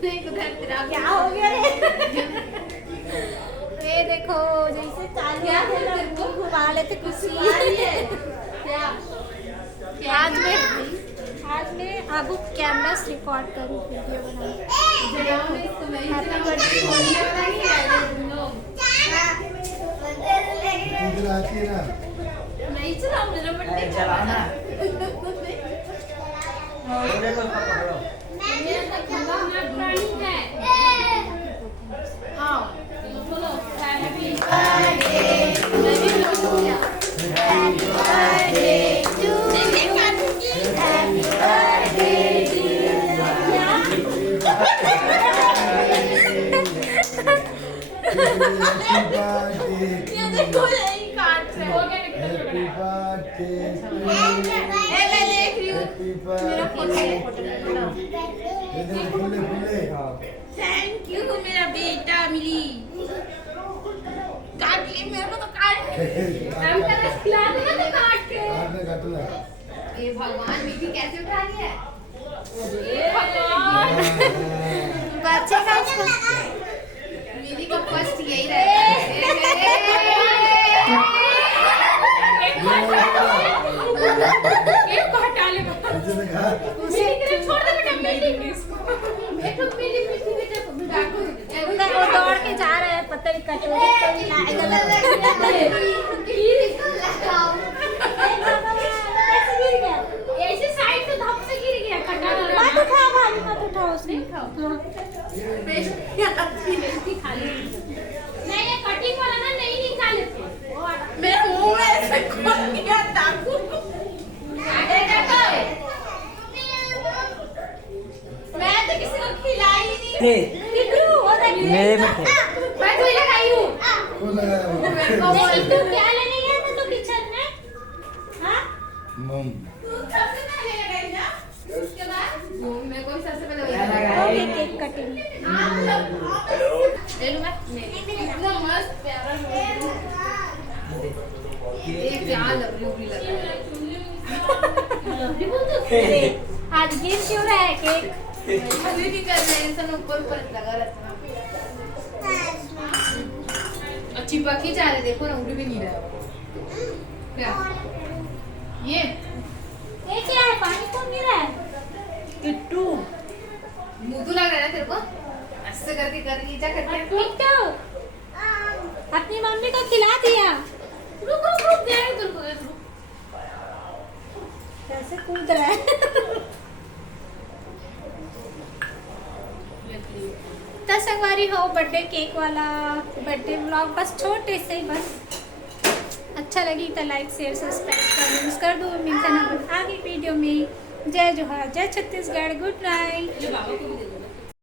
क्या हो गया रे? ये देखो जैसे चालू घुमा लेते खुशी। आज मैं आपको कैमरा से रिकॉर्ड करूँ वीडियो बनाऊँ। नहीं चला मेरा बर्थडे चलाना थैंक यू मेरा बेटा मिली काट ले मेरे को तो काट हम का रस खिला दो ना तो काट के ए भगवान मिली कैसे उठा लिया ए भगवान बच्चे का मिली का फर्स्ट यही रहता है एक को हटा ले उसे छोड़ दे बेटा मिली बेटा मिली बेटा वो दौड़ के जा रहा है पता नहीं कटोरी ऐसे साइड से धप से गिर गया कटा मत उठा भाई मत उठा उसने खाली नहीं ये कटिंग वाला ना नहीं निकाले थे मेरे मुंह में ऐसे खोल दिया डाकू अरे डाकू मैं तो किसी को खिलाई नहीं मेरे में थे मैं तो लगाई हूँ लेकिन तू क्या लेने गया था तू किचन में हाँ सबसे पहले लगाई ना उसके बाद वो मेरे को सबसे पहले वही ओके केक कटिंग ले लूँ मैं एकदम मस्त प्यारा ये क्या लवली लग रहा है आज गिर क्यों रहा है केक अभी भी कर रहे हैं इंसान ऊपर ऊपर लगा रहता है और चिपक ही जा रहे देखो ना उड़ भी नहीं रहा क्या ये क्या है पानी कौन गिरा है किट्टू मुंह तो लग रहा है ना तेरे को ऐसे करके कर लीजा करके मिट्टू अपनी मम्मी को खिला दिया रुक रुक रुक दे रही तेरे को कैसे कूद रहा है तो संगवारी हो बर्थडे केक वाला बर्थडे व्लॉग बस छोटे से ही बस अच्छा लगी तो लाइक शेयर सब्सक्राइब कर दो मिलते हैं आगे वीडियो में जय जोहार जय छत्तीसगढ़ गुड नाइट बाबा को भी दे दो